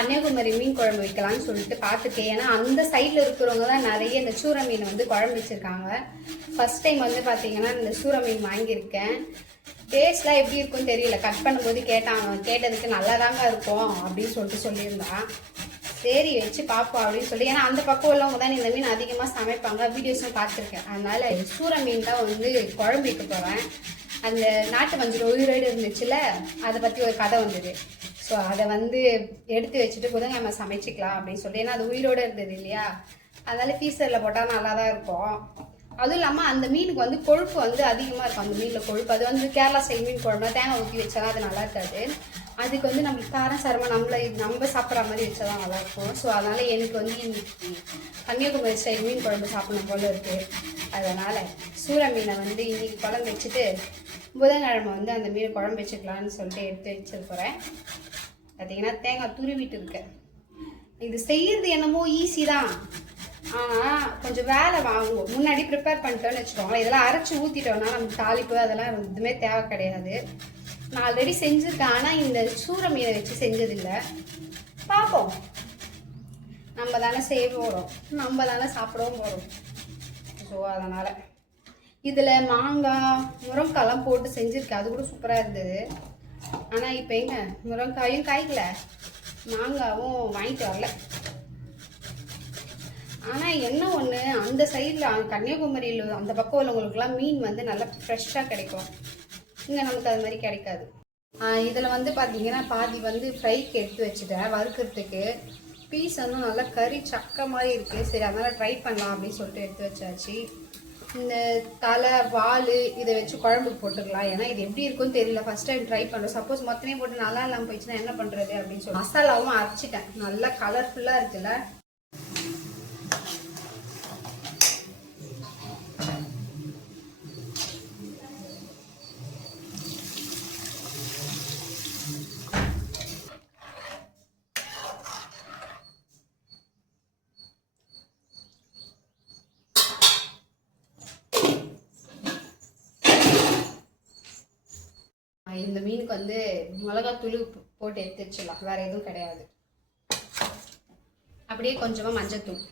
கன்னியாகுமரி மீன் குழம்பு வைக்கலாம்னு சொல்லிட்டு பார்த்துருக்கேன். ஏன்னா அந்த சைடில் இருக்கிறவங்க தான் நிறைய இந்த சூற மீன் வந்து குழம்பு வச்சுருக்காங்க. ஃபஸ்ட் டைம் வந்து பார்த்தீங்கன்னா இந்த சூற மீன் வாங்கியிருக்கேன். டேஸ்ட்லாம் எப்படி இருக்குன்னு தெரியல. கட் பண்ணும்போது கேட்டதுக்கு நல்லா தாங்க இருக்கும் அப்படின்னு சொல்லிட்டு சொல்லியிருந்தான். சரி வச்சு பார்ப்போம் அப்படின்னு சொல்லி, ஏன்னா அந்த பக்கம் உள்ளவங்க தான் இந்த மீன் அதிகமாக சமைப்பாங்க, வீடியோஸும் பார்த்துருக்கேன். அதனால சூற மீன் தான் வந்து குழம்பு வைக்க போகிறேன். அந்த நாட்டு மஞ்சள் உயிரோடு இருந்துச்சுல, அதை பற்றி ஒரு கதை வந்தது. ஸோ அதை வந்து எடுத்து வச்சுட்டு புதன்கிழமை சமைச்சிக்கலாம் அப்படின்னு சொல்லி, ஏன்னா அது உயிரோடு இருந்தது இல்லையா, அதனால ஃபீஸரில் போட்டால் நல்லா தான் இருக்கும். அதுவும் இல்லாமல் அந்த மீனுக்கு வந்து கொழுப்பு வந்து அதிகமாக இருக்கும். அந்த மீனில் கொழுப்பு, அது வந்து கேரளா ஸ்டைல் மீன் குழம்புனா தேங்காய் ஊற்றி வச்சாலும் அது நல்லா இருக்காது. அதுக்கு வந்து நம்மளுக்கு காரம் சாரமாக நம்ம சாப்பிட்ற மாதிரி வச்சா தான் நல்லாயிருக்கும். ஸோ அதனால் எனக்கு வந்து இன்னைக்கு கன்னியாகுமரி ஸ்டைல் மீன் குழம்பு சாப்பிடணும் போல் இருக்குது. அதனால் சூற மீனை வந்து இன்னைக்கு குழம்பு வச்சுட்டு புதன்கிழமை வந்து அந்த மீனை குழம்பு வச்சுக்கலான்னு சொல்லிட்டு எடுத்து வச்சுருக்கிறேன். பார்த்தீங்கன்னா தேங்காய் துருவிட்டு இருக்கேன். இது செய்கிறது என்னமோ ஈஸி தான், ஆனால் கொஞ்சம் வேலை வாங்குவோம். முன்னாடி ப்ரிப்பேர் பண்ணிட்டோன்னு வச்சுக்கோங்களேன். இதெல்லாம் அரைச்சி ஊற்றிட்டோம்னா நமக்கு தாளிப்பு அதெல்லாம் எதுவுமே தேவை கிடையாது. நான் ஆல்ரெடி செஞ்சுருக்கேன், ஆனால் இந்த சூற மீனை வச்சு செஞ்சதில்லை. பார்ப்போம், நம்ம தானே செய்ய போகிறோம், நம்ம தானே சாப்பிடவும் போகிறோம். ஸோ அதனால் இதில் மாங்காய் முருங்காய்லாம் போட்டு செஞ்சுருக்கேன். அது கூட சூப்பராக இருந்தது. ஆனால் இப்போ எங்க முருங்காயும் காய்க்கல, மாங்காவும் வாங்கிட்டு வரல. ஆனால் என்ன ஒன்று, அந்த சைடில் கன்னியாகுமரியில் அந்த பக்கம் உள்ளவங்களுக்குலாம் மீன் வந்து நல்லா ஃப்ரெஷ்ஷாக கிடைக்கும். இங்கே நமக்கு அது மாதிரி கிடைக்காது. இதில் வந்து பார்த்தீங்கன்னா பாதி வந்து ஃப்ரைக்கு எடுத்து வச்சுட்டேன், வறுக்கிறதுக்கு. பீஸ் வந்து நல்லா கறி சக்க மாதிரி இருக்குது. சரி அதனால் ட்ரை பண்ணலாம் அப்படின்னு சொல்லிட்டு எடுத்து வச்சாச்சு. இந்த தலை வால் இதை வச்சு குழம்புக்கு போட்டுக்கலாம். ஏன்னா இது எப்படி இருக்குன்னு தெரியல, ஃபஸ்ட் டைம் ட்ரை பண்ணுறோம். சப்போஸ் மொத்தமே போட்டு நல்லா இல்லாமல் போயிடுச்சுன்னா என்ன பண்ணுறது அப்படின்னு சொல்லி மசாலாவும் அரைச்சிட்டேன். நல்லா கலர்ஃபுல்லாக இருக்குல்ல. இந்த மீனுக்கு வந்து மிளகாத்தூள் போட்டு எடுத்து வச்சிடலாம், வேறு எதுவும் கிடையாது. அப்படியே கொஞ்சமாக மஞ்சத்தூள்,